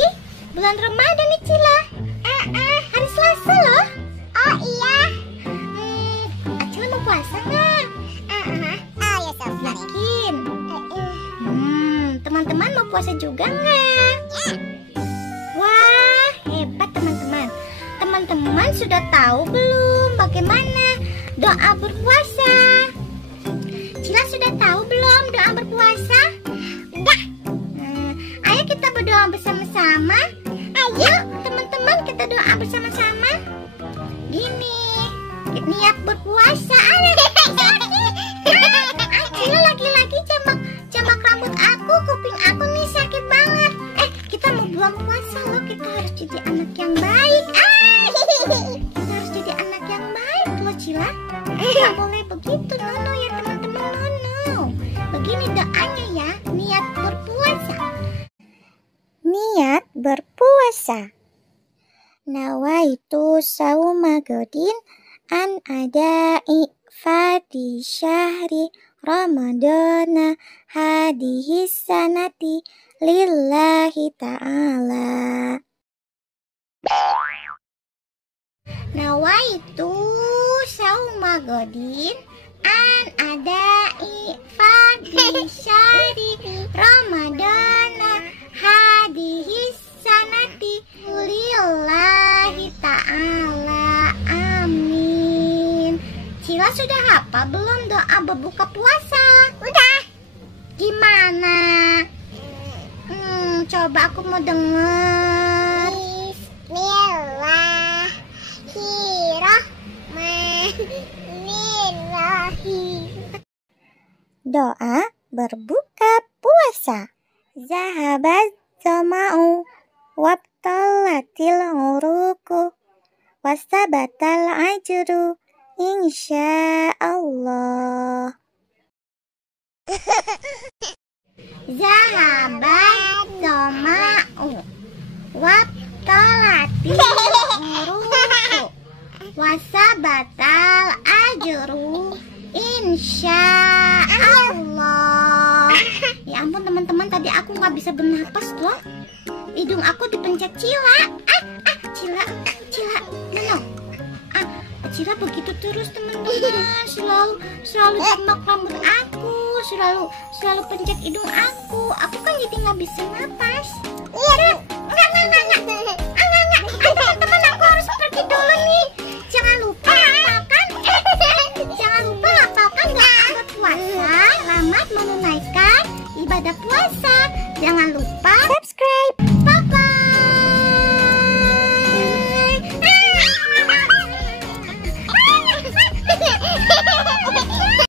lagi bulan Ramadan nih Cila. Hari Selasa loh. Oh iya. Cila mau puasa nggak? Oh ya Sof. Yakin? Teman-teman mau puasa juga nggak? Wah, hebat teman-teman. Teman-teman sudah tahu belum bagaimana doa berpuasa? Cila sudah tahu belum doa berpuasa? Udah. Ayo kita berdoa bersama-sama. Ayo teman-teman kita doa bersama-sama. Gini, niat berpuasa. Cila lagi-lagi jambak rambut aku, kuping aku nih sakit banget. Kita mau bulan puasa loh, kita harus jadi anak yang baik. Kita harus jadi anak yang baik loh Cila. Nggak boleh begitu Nono ya teman-teman Nono. Begini doanya ya, niat berpuasa. Niat berpuasa. Nawaitu sauma godin an adai fadi syahri ramadana hadihi sanati lillahi ta'ala. Nawaitu sauma godin an adai fadi syahri ramadana hadihi sanati lillahi ta'ala. Amin. Cila sudah hafal belum doa berbuka puasa? Udah. Gimana? Coba aku mau dengar. Bismillahirrahmanirrahim. Doa berbuka puasa. Zahabat zama'u wabtalatil uruku wasabatal ajru insyaallah. Zahabat zama'u wabtalatil uruku wasabatal ajru insyaallah. Ya ampun teman-teman, tadi aku nggak bisa bernapas loh. Hidung aku dipencet Cila. Cila, Nono. Cila begitu terus teman-teman. Selalu jambak rambut aku, selalu pencet hidung aku. Aku kan jadi nggak bisa napas. Iya, enggak.